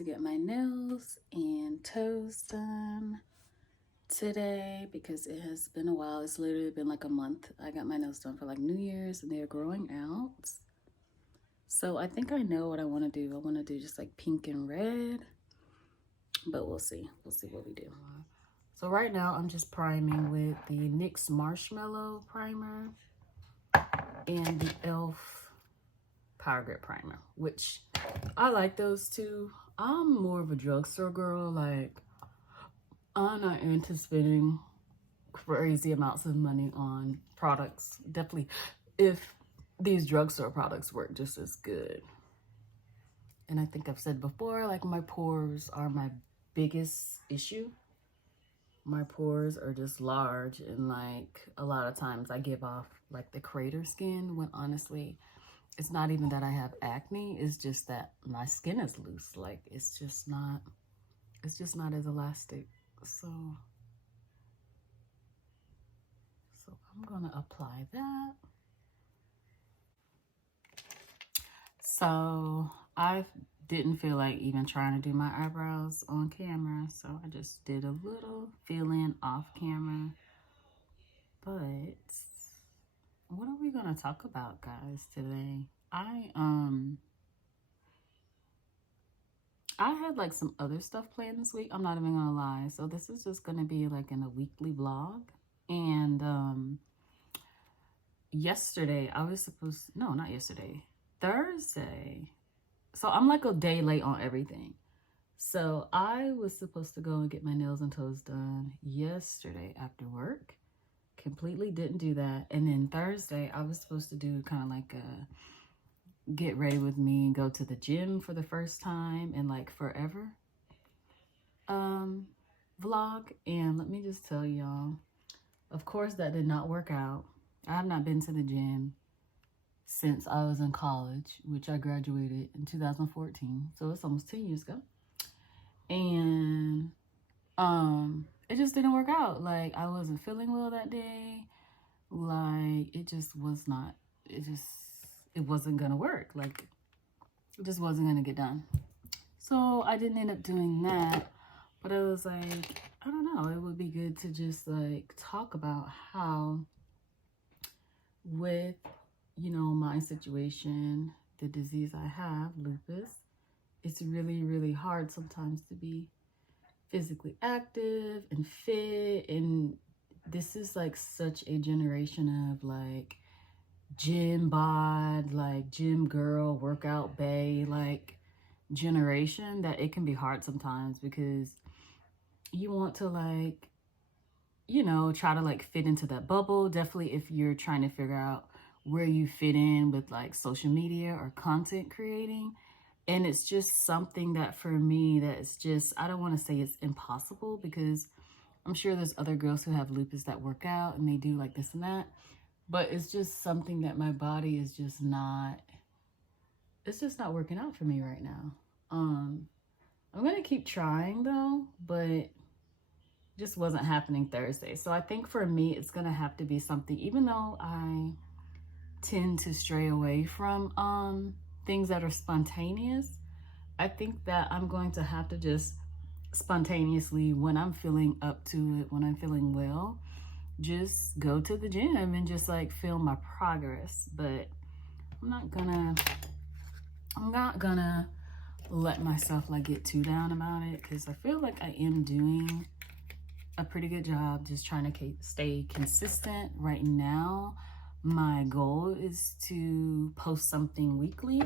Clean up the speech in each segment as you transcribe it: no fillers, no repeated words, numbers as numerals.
to get my nails and toes done today because it has been a while. It's literally been like a month. I got my nails done for like New Year's and they're growing out. So I think I know what I want to do. I want to do just like pink and red, but we'll see. We'll see what we do. So right now I'm just priming with the NYX Marshmallow Primer and the e.l.f. Power Grip Primer, which I like those two. I'm more of a drugstore girl. Like, I'm not into spending crazy amounts of money on products. Definitely, if these drugstore products work just as good. And I think I've said before, like, my pores are my biggest issue. My pores are just large, and like a lot of times I give off like the crater skin when honestly it's not even that I have acne, it's just that my skin is loose. Like, it's just not as elastic. So I'm gonna apply that. So I didn't feel like even trying to do my eyebrows on camera, so I just did a little fill-in off camera. But what are we gonna talk about, guys, today? I had like some other stuff planned this week. I'm not even gonna lie. So this is just gonna be like in a weekly vlog. And yesterday I was supposed, no, not yesterday, Thursday. So I'm like a day late on everything. So I was supposed to go and get my nails and toes done yesterday after work. Completely didn't do that. And then Thursday I was supposed to do kind of like a get ready with me and go to the gym for the first time in like forever vlog. And let me just tell y'all, of course that did not work out. I have not been to the gym since I was in college, which I graduated in 2014, so it's almost 10 years ago. And it just didn't work out. Like, I wasn't feeling well that day. Like, it just was not, it wasn't gonna work. Like, it just wasn't gonna get done. So I didn't end up doing that, but I was like, I don't know, it would be good to just like talk about how with, you know, my situation, the disease I have, lupus, it's really, really hard sometimes to be physically active and fit. And this is like such a generation of like gym bod, like gym girl, workout bae, like generation, that it can be hard sometimes because you want to like, you know, try to like fit into that bubble. Definitely if you're trying to figure out where you fit in with like social media or content creating. And it's just something that for me, that it's just, I don't want to say it's impossible because I'm sure there's other girls who have lupus that work out and they do like this and that. But it's just something that my body is just not, it's just not working out for me right now. I'm going to keep trying though, but just wasn't happening Thursday. So I think for me, it's going to have to be something, even though I tend to stray away from things that are spontaneous, I think that I'm going to have to just spontaneously, when I'm feeling up to it, when I'm feeling well, just go to the gym and just like feel my progress. But I'm not gonna let myself like get too down about it, because I feel like I am doing a pretty good job just trying to stay consistent. Right now my goal is to post something weekly,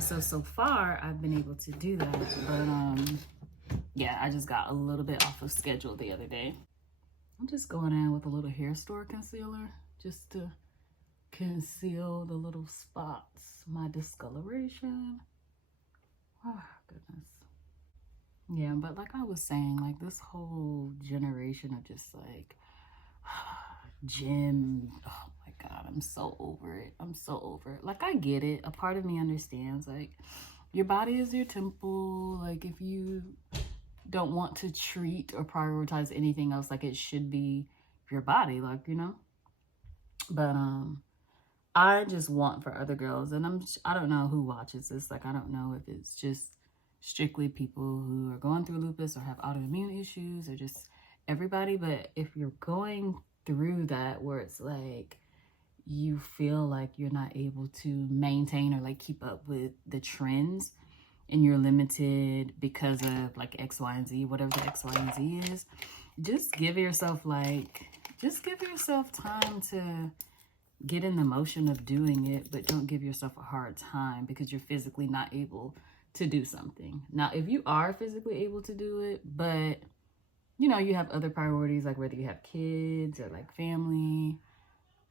so far I've been able to do that. But yeah, I just got a little bit off of schedule the other day. I'm just going in with a little hair store concealer just to conceal the little spots, my discoloration. Oh goodness. Yeah, but like I was saying, like this whole generation of just like gym, oh my God, I'm so over it. I'm so over it. Like, I get it. A part of me understands, like, your body is your temple. Like, if you don't want to treat or prioritize anything else, like, it should be your body, like, you know. But I just want for other girls, and I don't know who watches this. Like, I don't know if it's just strictly people who are going through lupus or have autoimmune issues, or just everybody. But if you're going through that where it's like you feel like you're not able to maintain or like keep up with the trends, and you're limited because of like X, Y, and Z, whatever the X, Y, and Z is, just give yourself time to get in the motion of doing it, but don't give yourself a hard time because you're physically not able to do something. Now, if you are physically able to do it, but you know, you have other priorities, like whether you have kids or like family,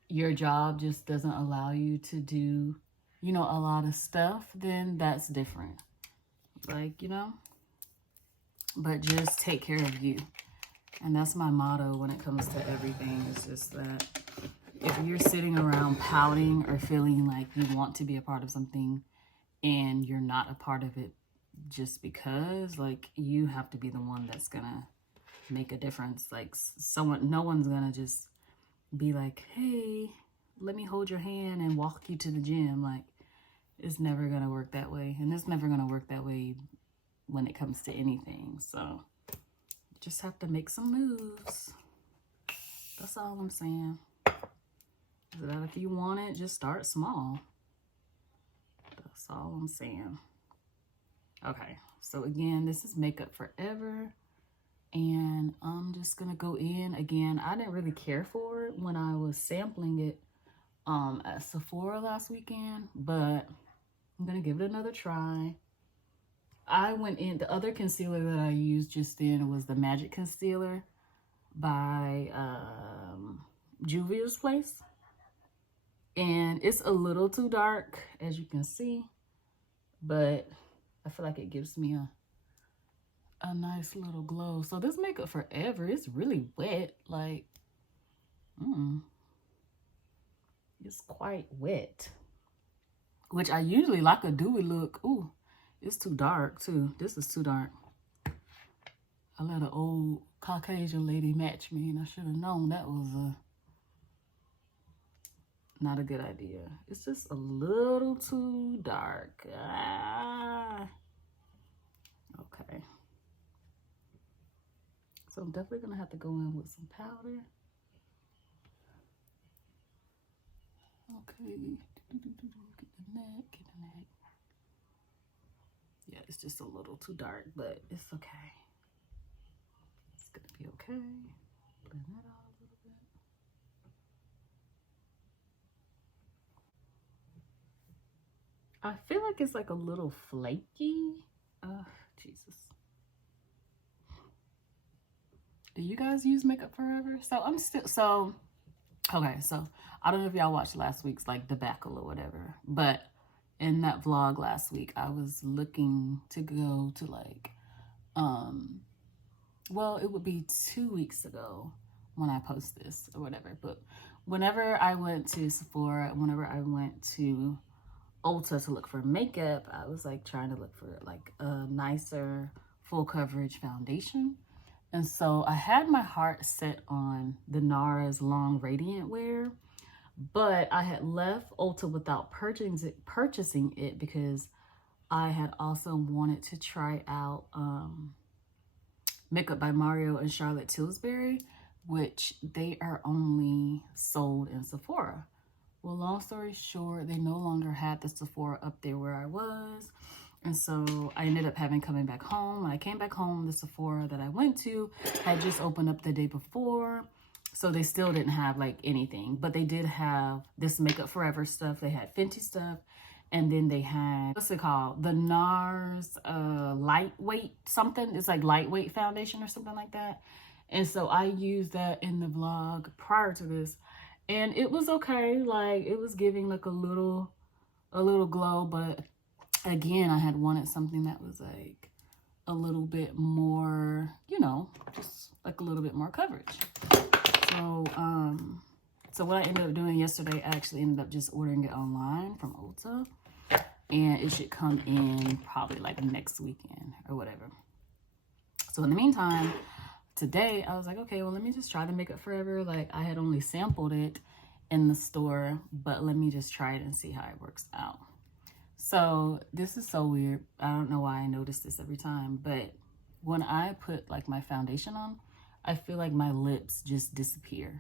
your job just doesn't allow you to do, you know, a lot of stuff, then that's different. Like, you know, but just take care of you. And that's my motto when it comes to everything. It's just that if you're sitting around pouting or feeling like you want to be a part of something and you're not a part of it just because, like, you have to be the one that's gonna make a difference. Like, no one's gonna just be like, hey, let me hold your hand and walk you to the gym. Like, it's never gonna work that way. And it's never gonna work that way when it comes to anything. So just have to make some moves. That's all I'm saying. That if you want it, just start small. That's all I'm saying. Okay, so again, this is Makeup Forever. And I'm just gonna go in again. I didn't really care for it when I was sampling it at Sephora last weekend, but I'm gonna give it another try. I went in, the other concealer that I used just then was the Magic Concealer by Juvia's Place. And it's a little too dark, as you can see, but I feel like it gives me a nice little glow. So this Makeup Forever, it's really wet. Like, it's quite wet, which I usually like a dewy look. Ooh, it's too dark too. This is too dark. I let an old Caucasian lady match me, and I should have known that was not a good idea. It's just a little too dark. Okay. So I'm definitely gonna have to go in with some powder. Okay. Get the neck, get the neck. Yeah, it's just a little too dark, but it's okay. It's gonna be okay. Blend that out a little bit. I feel like it's like a little flaky. Jesus. Do you guys use Makeup Forever? Okay, so I don't know if y'all watched last week's like debacle or whatever, but in that vlog last week, I was looking to go to like, well, it would be 2 weeks ago when I post this or whatever, but whenever I went to Sephora, whenever I went to Ulta to look for makeup, I was like trying to look for like a nicer full coverage foundation. And so I had my heart set on the NARS Long Radiant Wear, but I had left Ulta without purchasing it because I had also wanted to try out Makeup by Mario and Charlotte Tilbury, which they are only sold in Sephora. Well, long story short, they no longer had the Sephora up there where I was. And so I ended up coming back home. When I came back home, the Sephora that I went to had just opened up the day before. So they still didn't have like anything, but they did have this Makeup Forever stuff. They had Fenty stuff. And then they had, what's it called? The NARS lightweight something. It's like lightweight foundation or something like that. And so I used that in the vlog prior to this. And it was okay. Like, it was giving like a little glow, but again, I had wanted something that was like a little bit more, you know, just like a little bit more coverage. So what I ended up doing yesterday, I actually ended up just ordering it online from Ulta, and it should come in probably like next weekend or whatever. So in the meantime, today I was like, okay, well, let me just try the Makeup Forever. Like, I had only sampled it in the store, but let me just try it and see how it works out. So this is so weird. I don't know why I notice this every time, but when I put like my foundation on, I feel like my lips just disappear.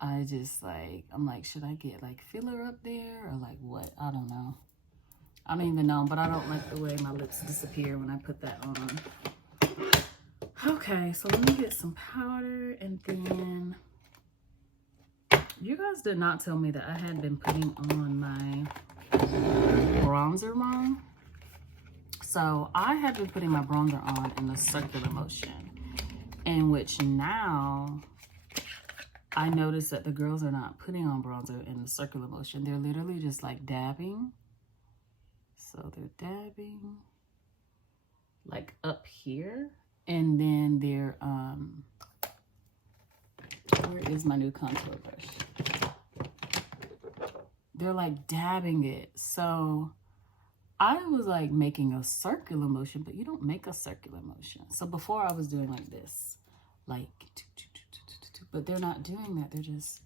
I just like, I'm like, should I get like filler up there or like what? I don't know. I don't even know, but I don't like the way my lips disappear when I put that on. Okay, so let me get some powder, and then you guys did not tell me that I had been putting on my bronzer wrong. So I have been putting my bronzer on in the circular motion, in which now I notice that the girls are not putting on bronzer in the circular motion. They're literally just like dabbing. So they're dabbing like up here, and then they're where is my new contour brush? They're like dabbing it. So I was like making a circular motion, but you don't make a circular motion. So before I was doing like this, like, but they're not doing that. They're just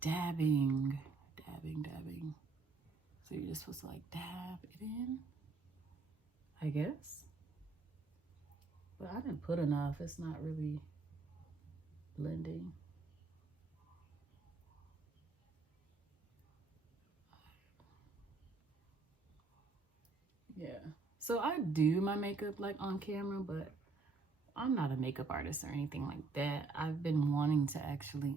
dabbing, dabbing, dabbing. So you're just supposed to like dab it in, I guess. But I didn't put enough. It's not really blending. Yeah. So I do my makeup like on camera, but I'm not a makeup artist or anything like that. I've been wanting to actually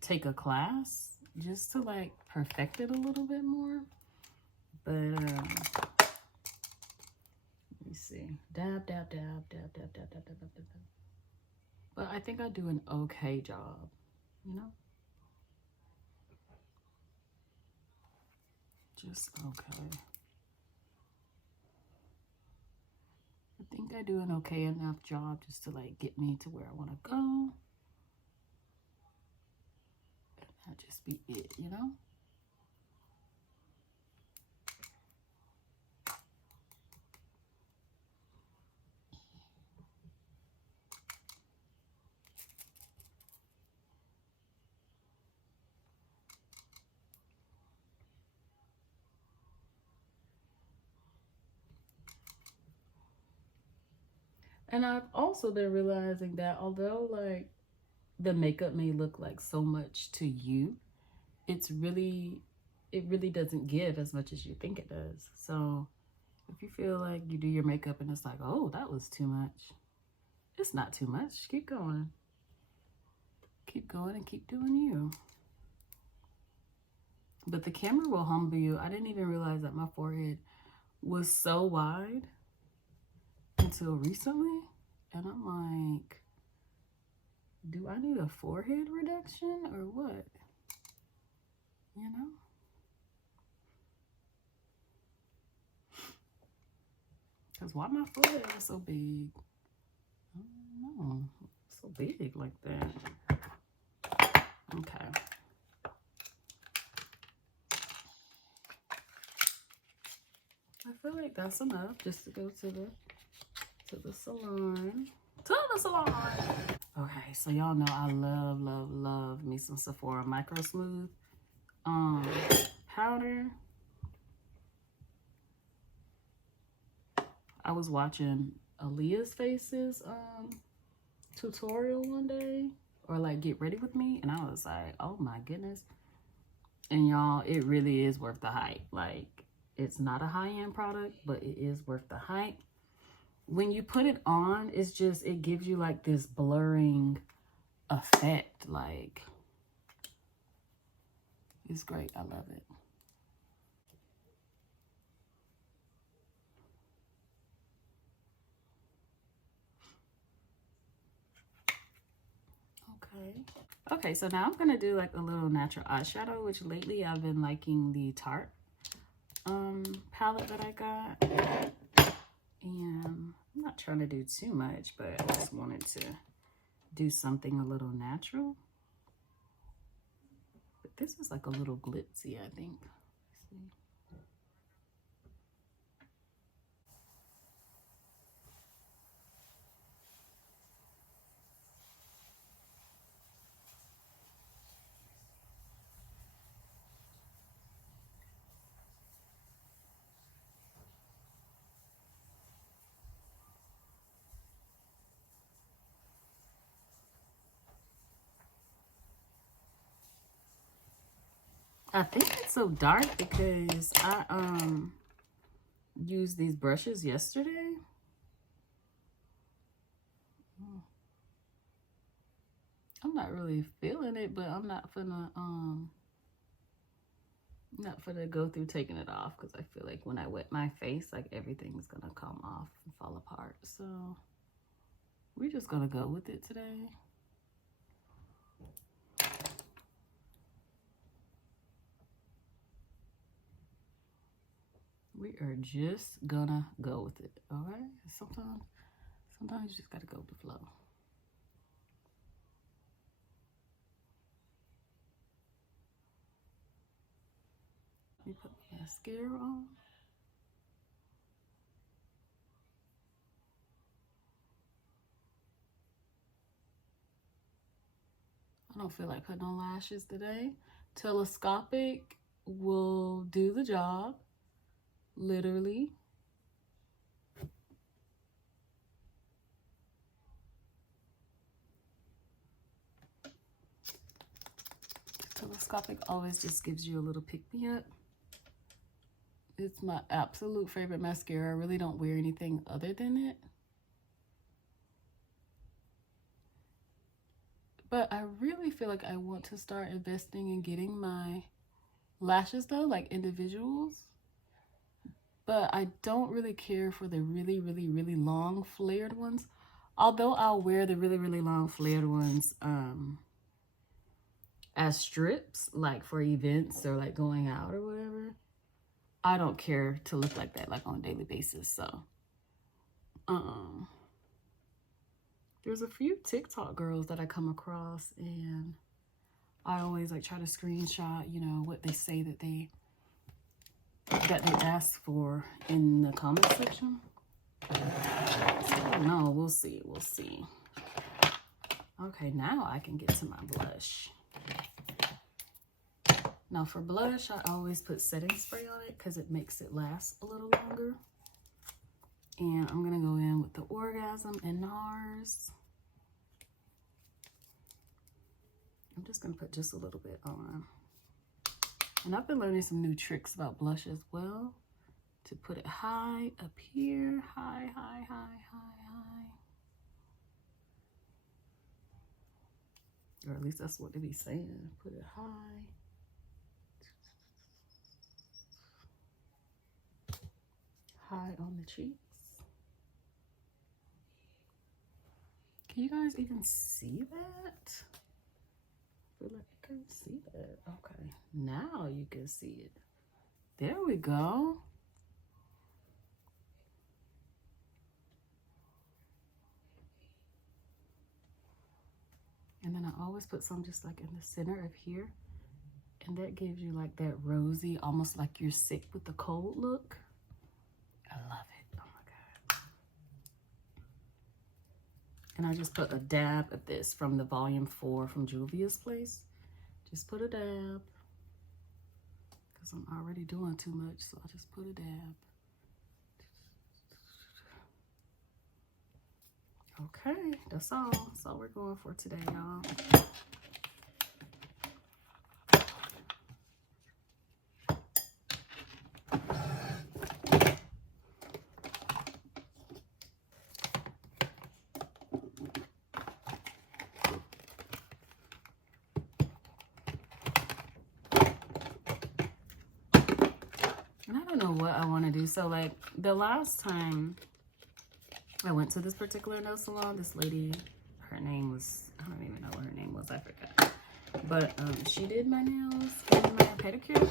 take a class just to like perfect it a little bit more. But let me see. Dab, dab, dab, dab, dab, dab, dab, dab, dab, dab. But I think I do an okay job, you know? Just okay. I think I do an okay enough job just to like get me to where I want to go. And that just be it, you know? And I've also been realizing that although like the makeup may look like so much to you, it really doesn't give as much as you think it does. So if you feel like you do your makeup and it's like, oh, that was too much, it's not too much. Keep going. Keep going and keep doing you. But the camera will humble you. I didn't even realize that my forehead was so wide until recently. And I'm like, do I need a forehead reduction or what? You know? Because why my forehead is so big? I don't know. So big like that. Okay. I feel like that's enough just to go to the salon. To the salon. Okay, so y'all know I love me some Sephora Micro Smooth powder. I was watching Aaliyah's Faces tutorial one day, or like get ready with me, and I was like, oh my goodness. And y'all, it really is worth the hype. Like, it's not a high-end product, but it is worth the hype. When you put it on, it's just, it gives you like this blurring effect. Like, it's great. I love it. Okay, so now I'm gonna do like a little natural eyeshadow, which lately I've been liking the Tarte palette that I got. And I'm not trying to do too much, but I just wanted to do something a little natural. But this is like a little glitzy, I think. Let's see. I think it's so dark because I used these brushes yesterday. I'm not really feeling it, but I'm not finna go through taking it off because I feel like when I wet my face, like everything's gonna come off and fall apart. So we're just gonna go with it today. We are just gonna go with it, all right? Sometimes you just gotta go with the flow. Let me put mascara on. I don't feel like putting on lashes today. Telescopic will do the job, literally. Telescopic always just gives you a little pick-me-up. It's my absolute favorite mascara. I really don't wear anything other than it. But I really feel like I want to start investing in getting my lashes though, like individuals. But I don't really care for the really, really, really long flared ones. Although I'll wear the really, really long flared ones as strips, like for events or like going out or whatever. I don't care to look like that, like on a daily basis. So, there's a few TikTok girls that I come across, and I always like try to screenshot, you know, what they say that they ask for in the comment section. So, no, we'll see. Okay, now I can get to my blush. Now for blush, I always put setting spray on it because it makes it last a little longer. And I'm gonna go in with the Orgasm and NARS. I'm just gonna put just a little bit on. And I've been learning some new tricks about blush as well. To put it high up here, high. Or at least that's what they be saying, put it high. High on the cheeks. Can you guys even see that? I feel like you can see that. Okay, now you can see it. There we go. And then I always put some just like in the center of here. And that gives you like that rosy, almost like you're sick with the cold look. I love it. Oh my God. And I just put a dab of this from the volume 4 from Juvia's Place. Just put a dab. Because I'm already doing too much, so I just put a dab. Okay, that's all. That's all we're going for today, y'all. And I don't know what I want to do. So like the last time I went to this particular nail salon, this lady, her name was, I don't even know what her name was, I forgot. But she did my nails and my pedicure.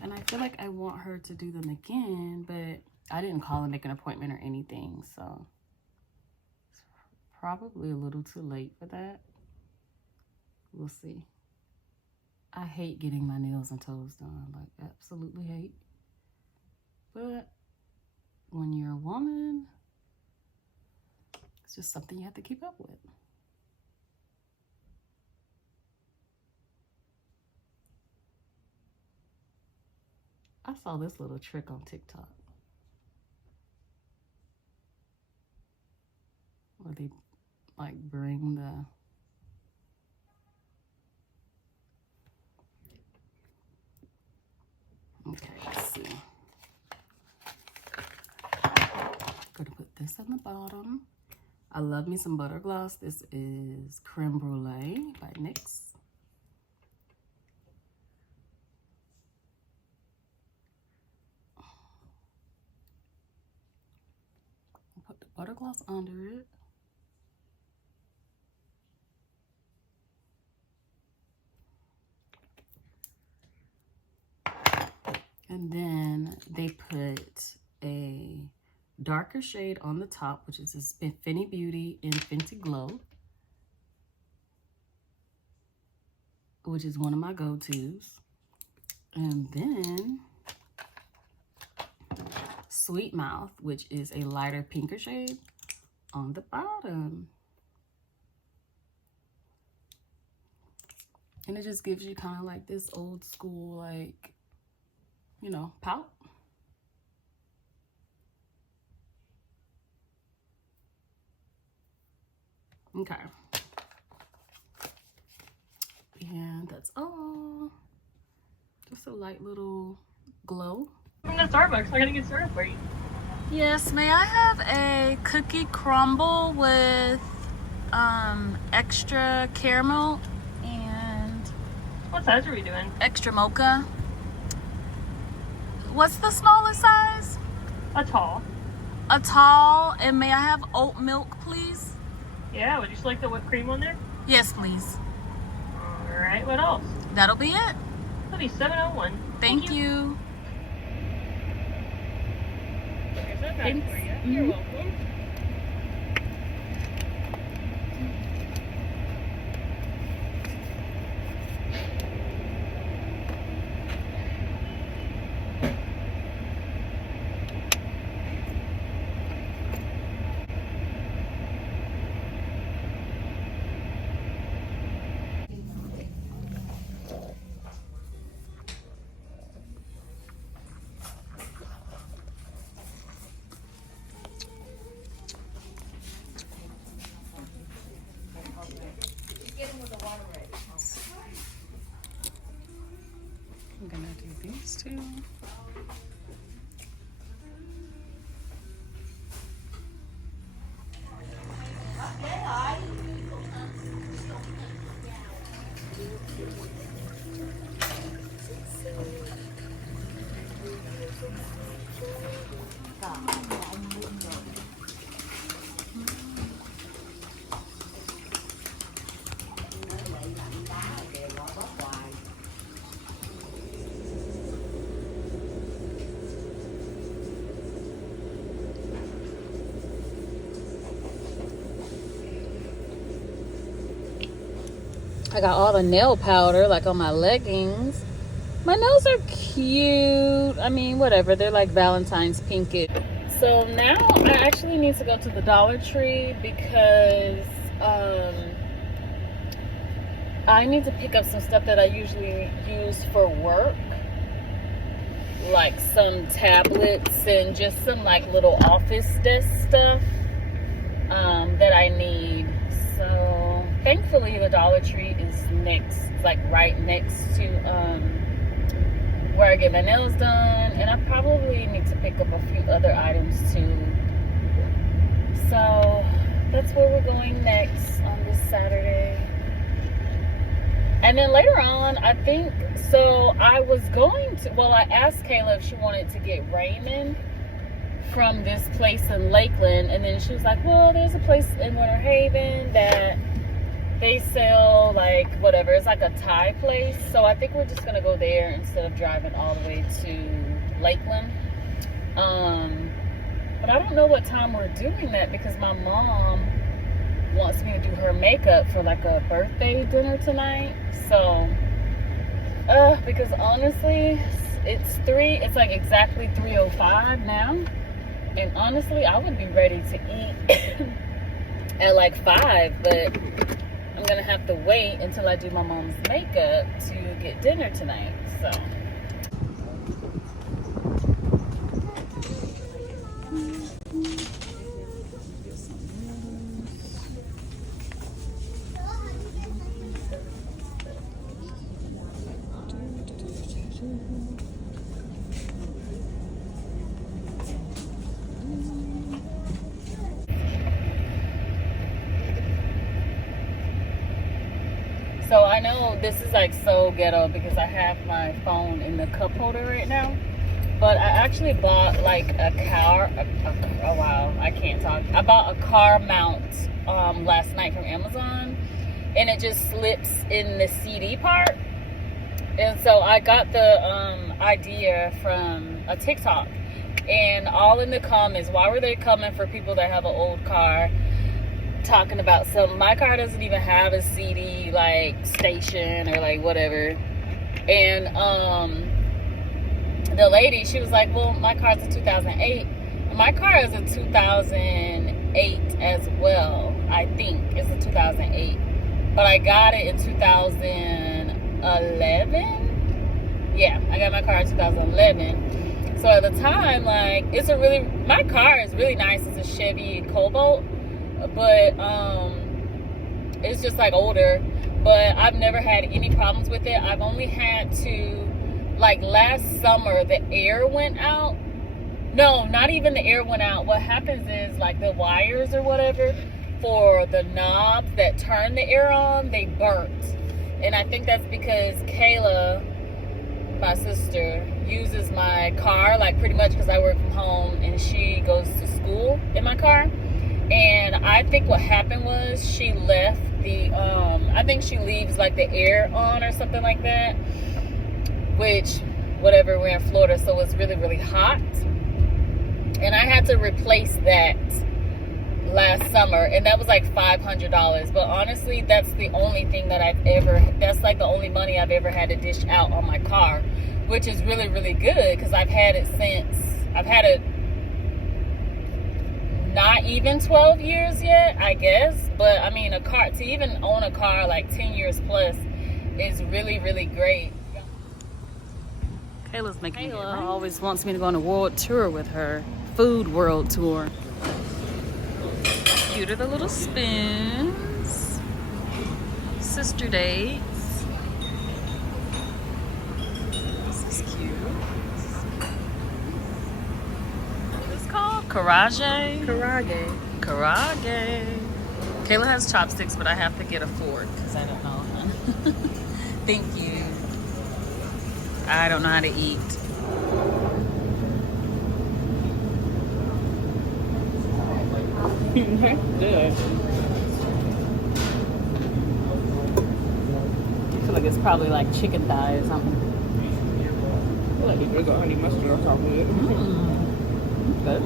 And I feel like I want her to do them again, but I didn't call and make an appointment or anything. So it's probably a little too late for that. We'll see. I hate getting my nails and toes done, like absolutely hate. But when you're a woman, it's just something you have to keep up with. I saw this little trick on TikTok where they like bring the Okay, let's see. Gonna put this on the bottom. I love me some butter gloss. This is Creme Brulee by NYX. Put the butter gloss under it. And then they put a darker shade on the top, which is this Fenty Beauty Infinity Glow, which is one of my go-tos. And then Sweet Mouth, which is a lighter pinker shade on the bottom. And it just gives you kind of like this old school, like, you know, pout. Okay. And that's all. Just a light little glow. I'm from the Starbucks. I gotta get started for you. Yes, may I have a cookie crumble with extra caramel and What size are we doing? extra mocha? What's the smallest size? A tall. A tall, and may I have oat milk, please? Yeah, would you like the whipped cream on there? Yes, please. Alright, what else? That'll be it. That'll be 701. Thank you. Here's that bag for you. Thanks. You're welcome. I'm gonna do these two. I got all the nail powder like on my leggings. My nails are cute. I mean, whatever. They're like Valentine's pinkish. So now I actually need to go to the Dollar Tree because I need to pick up some stuff that I usually use for work. Like some tablets and just some like little office desk stuff that I need. So thankfully the Dollar Tree is next, like right next to where I get my nails done, and I probably need to pick up a few other items too. So that's where we're going next on this Saturday. And then later on, I think, so I was going to, well, I asked Kayla if she wanted to get Ramen from this place in Lakeland, and then she was like, well, there's a place in Winter Haven that they sell like whatever, it's like a Thai place, so I think we're just gonna go there instead of driving all the way to Lakeland. But I don't know what time we're doing that because my mom wants me to do her makeup for like a birthday dinner tonight. So because honestly it's like exactly 3:05 now, and honestly I would be ready to eat at like 5, but I'm gonna have to wait until I do my mom's makeup to get dinner tonight. So So I know this is like so ghetto because I have my phone in the cup holder right now. But I actually bought like a car. Oh wow, I can't talk. I bought a car mount last night from Amazon, and it just slips in the CD part. And so I got the idea from a TikTok, and all in the comments, why were they coming for people that have an old car? Talking about my car doesn't even have a CD like station or like whatever. And the lady, she was like, well, my car's a 2008. My car is a 2008 as well. I think it's a 2008, but I got it in 2011. Yeah, I got my car in 2011. So at the time, like, my car is really nice. It's a Chevy Cobalt, but it's just like older. But I've never had any problems with it. I've only had to, like last summer, the air went out. No, not even the air went out. What happens is like the wires or whatever for the knobs that turn the air on, they burnt. And I think that's because Kayla, my sister, uses my car like pretty much because I work from home and she goes to school in my car. And I think what happened was she left the I think she leaves like the air on or something like that, which whatever, we're in Florida, so it's really, really hot. And I had to replace that last summer, and that was like $500. But honestly, that's the only thing that that's like the only money I've ever had to dish out on my car, which is really, really good because I've had it not even 12 years yet, I guess. But I mean, to even own a car like 10 years plus is really, really great. Kayla's making Kayla always wants me to go on a world tour with her. Food world tour. Cute are the little spoons. Sister dates. This is cute. What is this called? Karage? Karage. Kayla has chopsticks, but I have to get a fork because I don't know. Thank you. I don't know how to eat. That's good. I feel like it's probably like chicken thigh or something. I feel like there's a honey mustard on top of it. Good.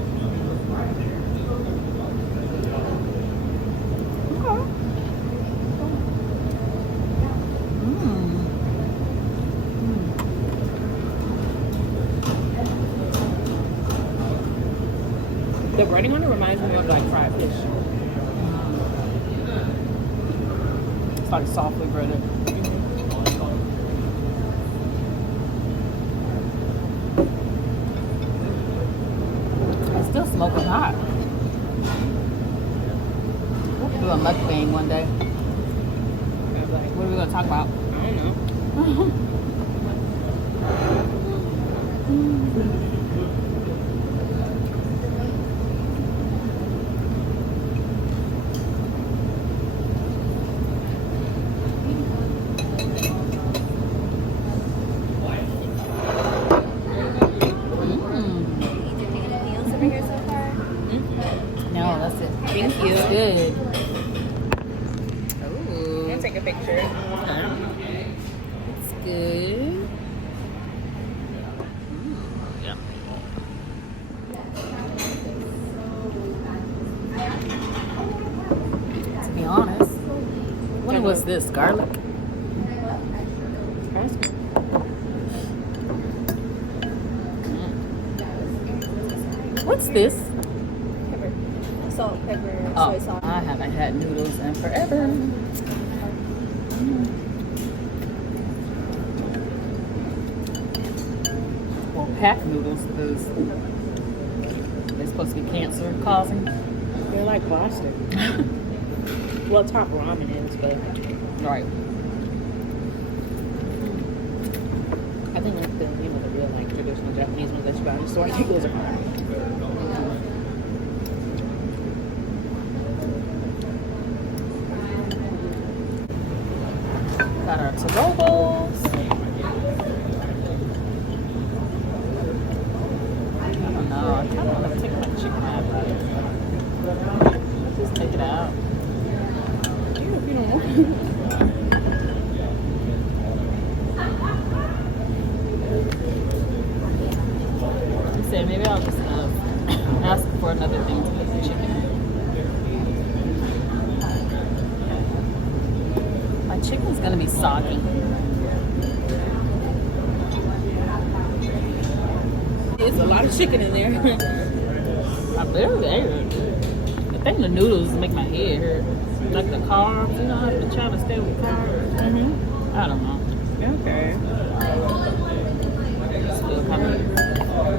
The breading on it reminds me of like fried fish. It's like softly breaded. It's still smoking hot. We'll do a mukbang one day. What are we gonna talk about? I don't know. Thank you. It's good. Ooh. I'll take a picture. It's good. Yeah. To be honest, what was this? Garlic? What's this? Salt, pepper, Oh, soy sauce. I haven't had noodles in forever. Well, pack noodles because they're supposed to be cancer causing. They're like plastic. Well, top ramen is, but Right. I think like the real like traditional Japanese ones that you buy in the store, I think those are fine. Yeah, maybe I'll just ask for another thing to put the chicken in. My chicken's gonna be soggy. It's a lot of chicken in there. I barely ate it. I think the noodles make my head hurt. Like the carbs, you know, I've been trying to stay with carbs. I don't know. Okay. Still kind of. I'm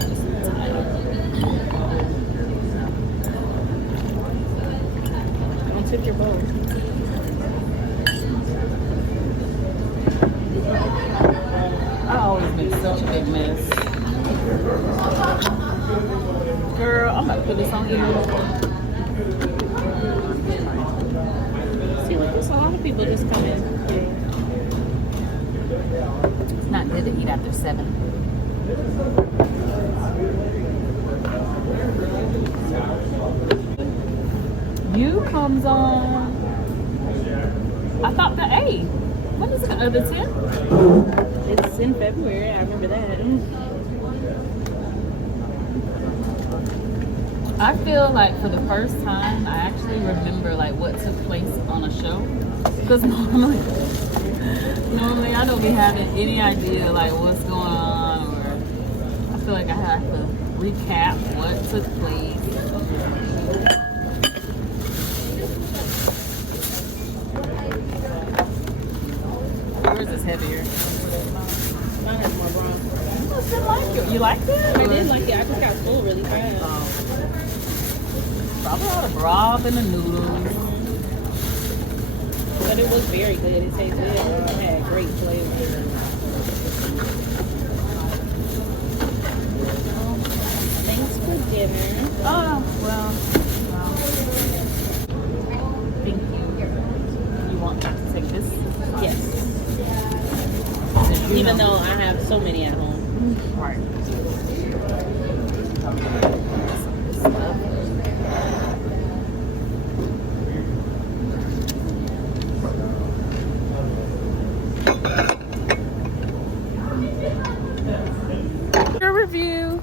just tired. Don't tip your bowl. I always make such a big mess. Girl, I'm gonna put this on you. See, like this, a lot of people just come in. It's not good to eat after 7. You comes on. I thought the 8th. When is it? The 10th? It's in February. I remember that. I feel like for the first time, I actually remember like what took place on a show. Because normally I don't be having any idea like what's going on, or I feel like I have to recap what took place. Yours is heavier. Mine has more broth. You must have liked it. You liked it? I did like it. I just got full really fast. Probably a lot of broth and the noodles. But it was very good. It tasted good. It had great flavor. Thanks for dinner. Oh, well. Thank you. You want to take this? Yes. Even though I have so many at home. Right. Your review.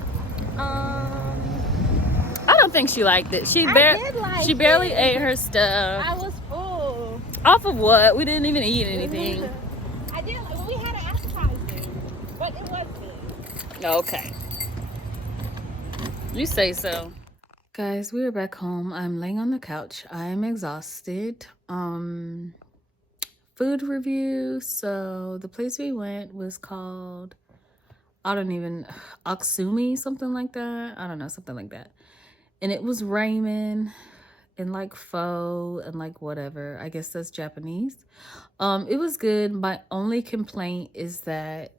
I don't think she liked it. She barely ate her stuff. I was full. Off of what? We didn't even eat anything. I did. Well, we had an appetizer, but it was good. Okay. You say so. Guys, we are back home. I'm laying on the couch. I am exhausted. Food review. So the place we went was called, Aksumi, something like that. I don't know, something like that. And it was ramen and like pho and like whatever. I guess that's Japanese. It was good. My only complaint is that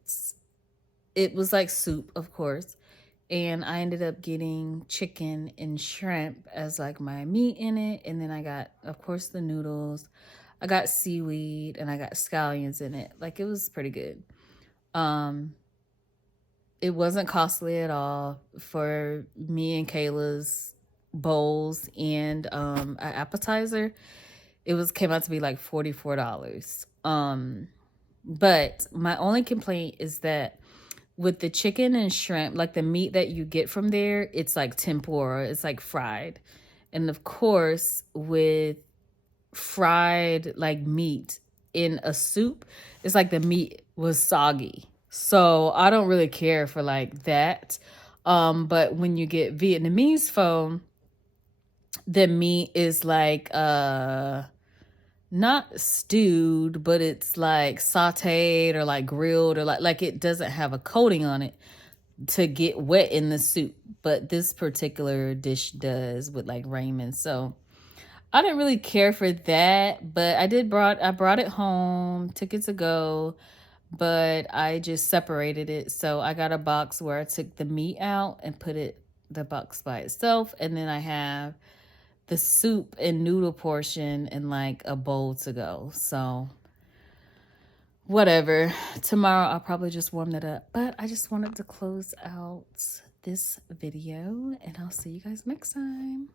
it was like soup, of course. And I ended up getting chicken and shrimp as like my meat in it. And then I got, of course, the noodles. I got seaweed and I got scallions in it. Like, it was pretty good. It wasn't costly at all for me and Kayla's bowls and an appetizer. It came out to be like $44. But my only complaint is that with the chicken and shrimp, like the meat that you get from there, it's like tempura, it's like fried. And of course, with fried like meat in a soup, it's like the meat was soggy. So I don't really care for like that. But when you get Vietnamese pho, the meat is like not stewed, but it's like sauteed or like grilled, or like it doesn't have a coating on it to get wet in the soup. But this particular dish does with like ramen. So I didn't really care for that, but I brought it home, took it to go, but I just separated it. So I got a box where I took the meat out and put the box by itself, and then I have the soup and noodle portion in like a bowl to go. So whatever. Tomorrow I'll probably just warm that up. But I just wanted to close out this video, and I'll see you guys next time.